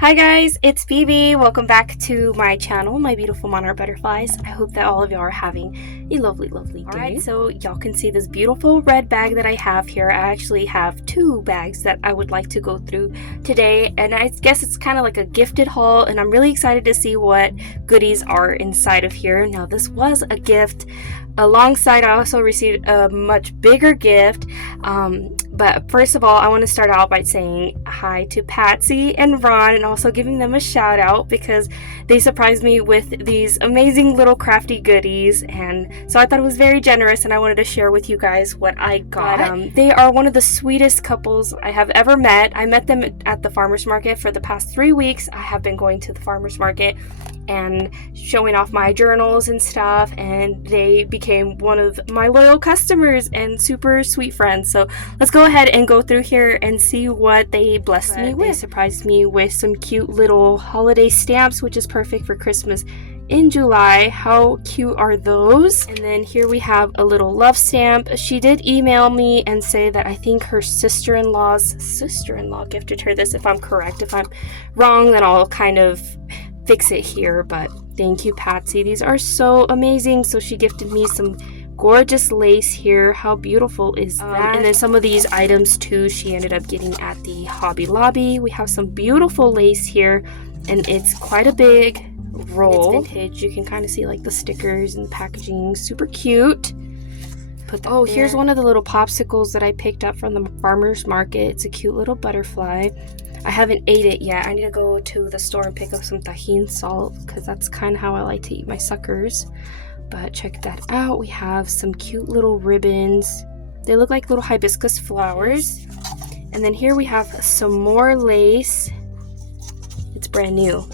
Hi guys, it's Phoebe. Welcome back to my channel, my beautiful monarch butterflies. I hope that all of y'all are having a lovely day. Alright, so y'all can see this beautiful red bag that I have here. I actually have two bags that I would like to go through today, and I guess it's kind of like a gifted haul, and I'm really excited to see what goodies are inside of here. Now, this was a gift. Alongside, I also received a much bigger gift. But first of all, I want to start out by saying hi to Patsy and Ron and also giving them a shout out because they surprised me with these amazing little crafty goodies. And so I thought it was very generous and I wanted to share with you guys what I got. They are one of the sweetest couples I have ever met. I met them at the farmer's market for the past 3 weeks. I have been going to the farmer's market and showing off my journals and stuff, and they became one of my loyal customers and super sweet friends. So let's go ahead and go through here and see what they blessed me with. They surprised me with some cute little holiday stamps, which is perfect for Christmas in July. How cute are those? And then here we have a little love stamp. She did email me and say that I think her sister-in-law's sister-in-law gifted her this. If I'm correct, if I'm wrong, then I'll kind of fix it here, but thank you, Patsy. These are so amazing. So she gifted me some gorgeous lace here. How beautiful is that? And then some of these items too she ended up getting at the Hobby Lobby. We have some beautiful lace here, and it's quite a big roll. It's vintage. You can kind of see like the stickers and the packaging. Super cute. Here's one of the little popsicles that I picked up from the farmer's market. It's a cute little butterfly. I haven't ate it yet. I need to go to the store and pick up some Tajín salt because that's kind of how I like to eat my suckers. But check that out. We have some cute little ribbons. They look like little hibiscus flowers. And then here we have some more lace. It's brand new.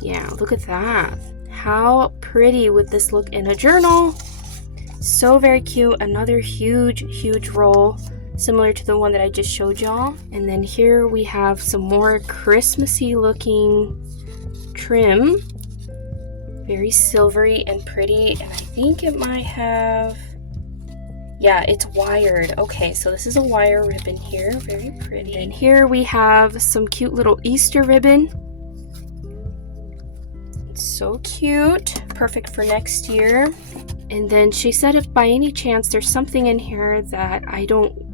Yeah, look at that. How pretty would this look in a journal? So very cute. Another huge roll, similar to the one that I just showed y'all. And then here we have some more Christmassy looking trim. Very silvery and pretty, and I think it might have, yeah, it's wired. Okay, so this is a wire ribbon here, very pretty. And here we have some cute little Easter ribbon. It's so cute, perfect for next year. And then she said if by any chance there's something in here that I don't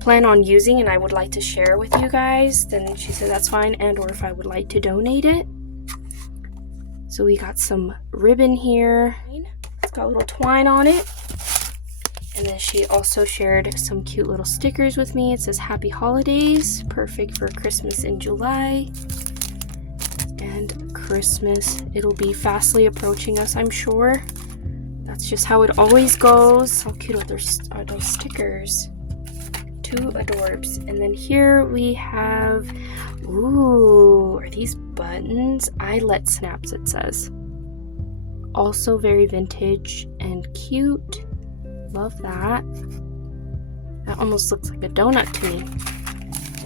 plan on using and I would like to share with you guys, then she said that's fine, and or if I would like to donate it. So we got some ribbon here. It's got a little twine on it. And then she also shared some cute little stickers with me. It says Happy Holidays, perfect for Christmas in July. And Christmas, it'll be fastly approaching us, I'm sure. That's just how it always goes. How cute are those stickers? Two adorbs. And then here we have, ooh, are these buttons? Eyelet snaps, it says. Also very vintage and cute. Love that. That almost looks like a donut to me.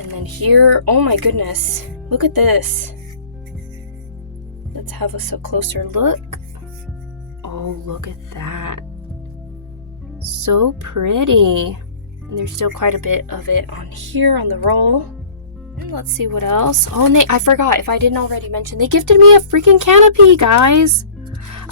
And then here, oh my goodness, look at this. Let's have a closer look. Oh, look at that. So pretty. And there's still quite a bit of it on here on the roll. And let's see what else. Oh, and I forgot, if I didn't already mention, they gifted me a freaking canopy, guys.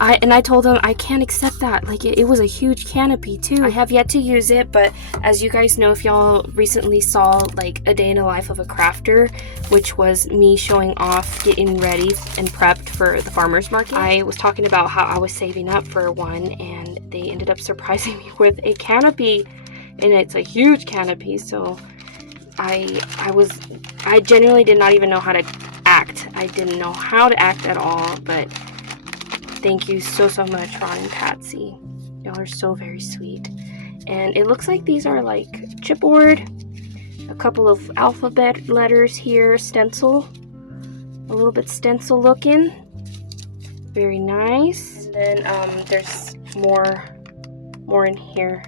I told them I can't accept that. Like, it was a huge canopy too. I have yet to use it, but as you guys know, if y'all recently saw like a day in the life of a crafter, which was me showing off getting ready and prepped for the farmer's market, I was talking about how I was saving up for one, and they ended up surprising me with a canopy. And it's a huge canopy, so I genuinely did not even know how to act. I didn't know how to act at all, but thank you so much, Ron and Patsy. Y'all are so very sweet. And it looks like these are like chipboard, a couple of alphabet letters here, stencil, a little bit stencil looking. Very nice. And then there's more in here.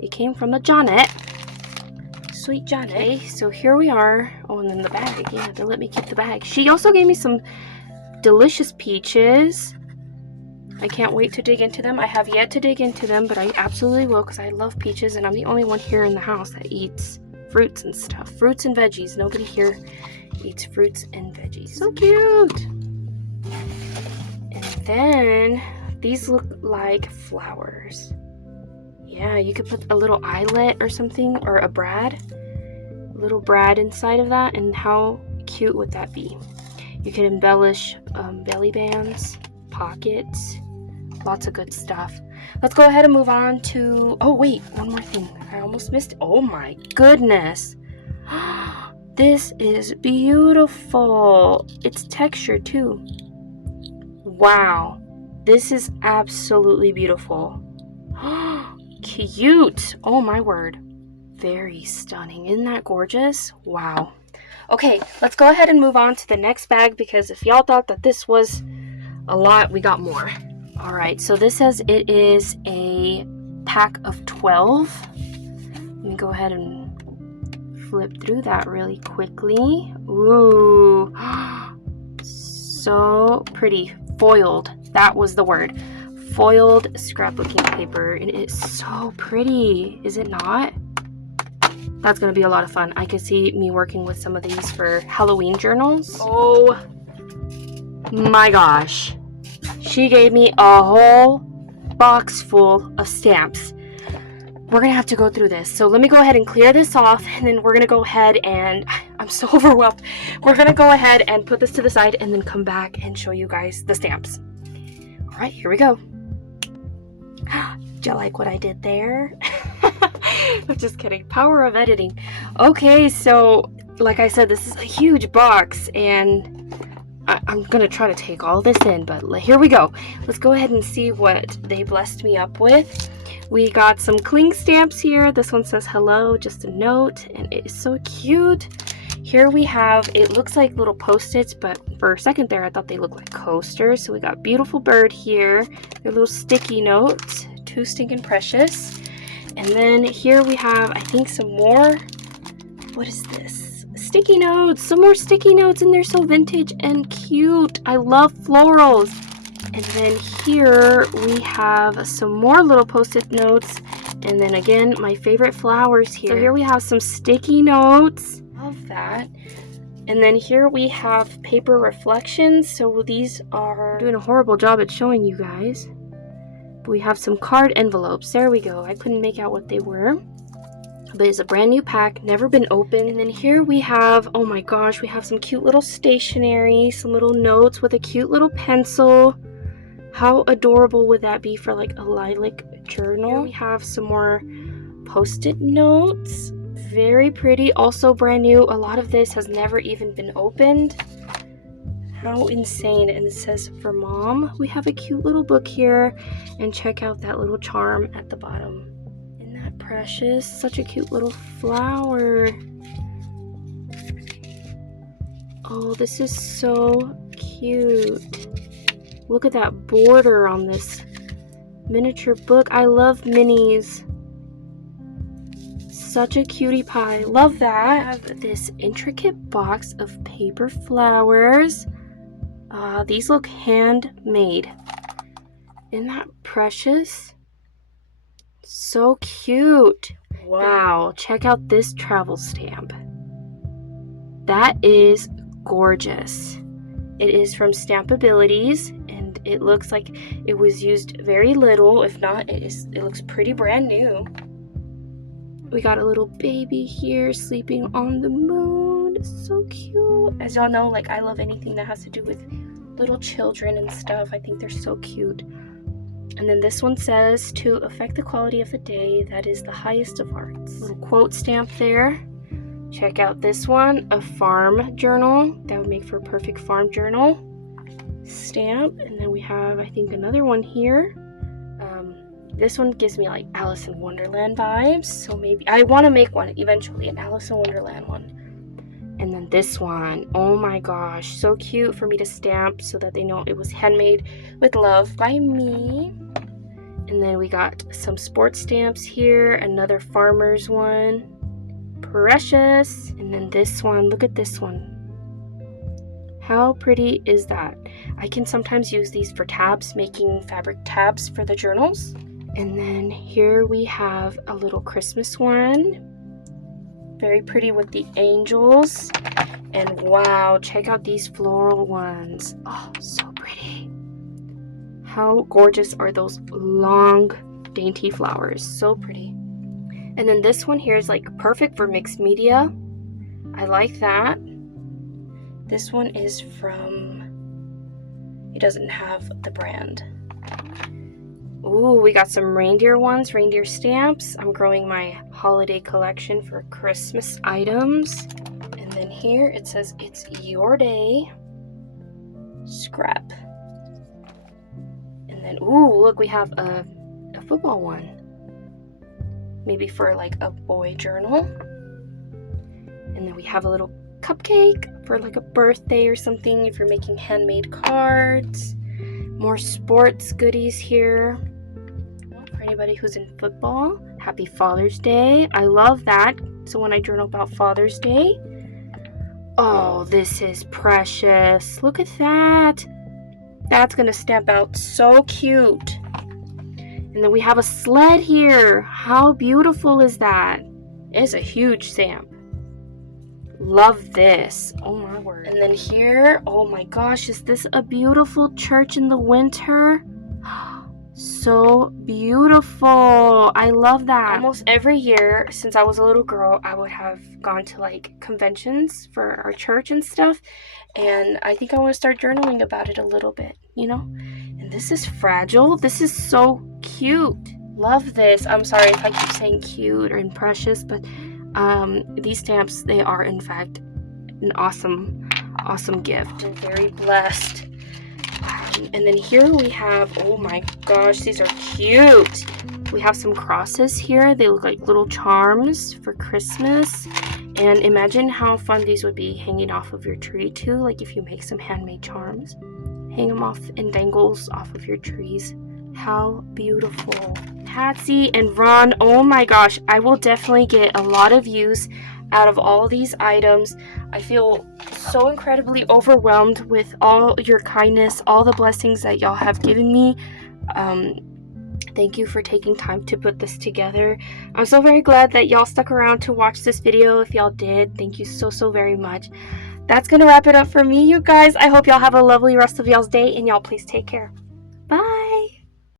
It came from a Johnette. Sweet Johnette. Okay, so here we are. Oh, and then the bag. Yeah, they let me keep the bag. She also gave me some delicious peaches. I can't wait to dig into them. I have yet to dig into them, but I absolutely will because I love peaches, and I'm the only one here in the house that eats fruits and stuff. Fruits and veggies. Nobody here eats fruits and veggies. So cute. And then these look like flowers. Yeah, you could put a little eyelet or something, or a little brad inside of that, and how cute would that be? You could embellish belly bands, pockets, lots of good stuff. Let's go ahead and move on to, oh wait, one more thing. I almost missed it. Oh my goodness. This is beautiful. It's textured too. Wow. This is absolutely beautiful. Cute. Oh my word. Very stunning. Isn't that gorgeous? Wow. Okay, let's go ahead and move on to the next bag, because if y'all thought that this was a lot, we got more. All right, so this says it is a pack of 12. Let me go ahead and flip through that really quickly. Ooh, so pretty. Foiled, that was the word. Foiled scrapbooking paper, and it's so pretty, is it not? That's gonna be a lot of fun. I could see me working with some of these for Halloween journals. Oh my gosh. She gave me a whole box full of stamps. We're gonna have to go through this. So let me go ahead and clear this off, and then we're gonna go ahead and, I'm so overwhelmed. We're gonna go ahead and put this to the side and then come back and show you guys the stamps. All right, here we go. Do you like what I did there? I'm just kidding. Power of editing. Okay, so like I said, this is a huge box, and I'm gonna try to take all this in, but here we go. Let's go ahead and see what they blessed me up with. We got some cling stamps here. This one says hello, just a note, and it is so cute. Here we have, it looks like little post-its, but for a second there I thought they looked like coasters. So we got beautiful bird here, their little sticky notes, too stinking precious. And then here we have, I think, some more, what is this? Sticky notes, some more sticky notes, and they're so vintage and cute. I love florals. And then here we have some more little post-it notes, and then again, my favorite flowers here. So here we have some sticky notes. Love that. And then here we have paper reflections. So these are, doing a horrible job at showing you guys. We have some card envelopes. There we go. I couldn't make out what they were, but it's a brand new pack, never been opened. And then here we have, oh my gosh, we have some cute little stationery, some little notes with a cute little pencil. How adorable would that be for like a lilac journal? Here we have some more post-it notes. Very pretty, also brand new. A lot of this has never even been opened. How insane. And it says for mom. We have a cute little book here, and check out that little charm at the bottom. Isn't that precious? Such a cute little flower. Oh, this is so cute. Look at that border on this miniature book. I love minis. Such a cutie pie. Love that. I have this intricate box of paper flowers. These look handmade. Isn't that precious? So cute. Wow, check out this travel stamp. That is gorgeous. It is from Stampabilities, and it looks like it was used very little. If not, it looks pretty brand new. We got a little baby here sleeping on the moon. It's so cute. As y'all know, like, I love anything that has to do with little children and stuff. I think they're so cute. And then this one says, to affect the quality of the day, that is the highest of arts. Little quote stamp there. Check out this one, a farm journal. That would make for a perfect farm journal stamp. And then we have, I think, another one here. This one gives me like Alice in Wonderland vibes. So maybe I want to make one eventually, an Alice in Wonderland one. And then this one, oh my gosh, so cute for me to stamp so that they know it was handmade with love by me. And then we got some sports stamps here, another farmer's one. Precious. And then this one, look at this one. How pretty is that? I can sometimes use these for tabs, making fabric tabs for the journals. And then here we have a little Christmas one. Very pretty with the angels. And wow, check out these floral ones. Oh, so pretty. How gorgeous are those long, dainty flowers. So pretty. And then this one here is like perfect for mixed media. I like that. This one is from, it doesn't have the brand. Ooh, we got some reindeer ones, reindeer stamps. I'm growing my holiday collection for Christmas items. And then here it says, it's your day. Scrap. And then, ooh, look, we have a football one. Maybe for like a boy journal. And then we have a little cupcake for like a birthday or something if you're making handmade cards. More sports goodies here. For anybody who's in football, happy Father's Day. I love that. So when I journal about Father's Day, oh, this is precious. Look at that. That's gonna stamp out so cute. And then we have a sled here. How beautiful is that? It's a huge stamp. Love this. Oh my word. And then here, oh my gosh, is this a beautiful church in the winter? So beautiful. I love that. Almost every year since I was a little girl, I would have gone to like conventions for our church and stuff. And I think I want to start journaling about it a little bit, you know? And this is fragile. This is so cute. Love this. I'm sorry if I keep saying cute or precious, but these stamps, they are in fact an awesome gift. I'm very blessed. And then here we have, oh my gosh, these are cute. We have some crosses here. They look like little charms for Christmas. And imagine how fun these would be hanging off of your tree too, like if you make some handmade charms. Hang them off in dangles off of your trees. How beautiful. Patsy and Ron, oh my gosh, I will definitely get a lot of use out of all these items. I feel so incredibly overwhelmed with all your kindness, all the blessings that y'all have given me. Thank you for taking time to put this together. I'm so very glad that y'all stuck around to watch this video. If y'all did, thank you so very much. That's gonna wrap it up for me, you guys. I hope y'all have a lovely rest of y'all's day, and y'all please take care. Bye.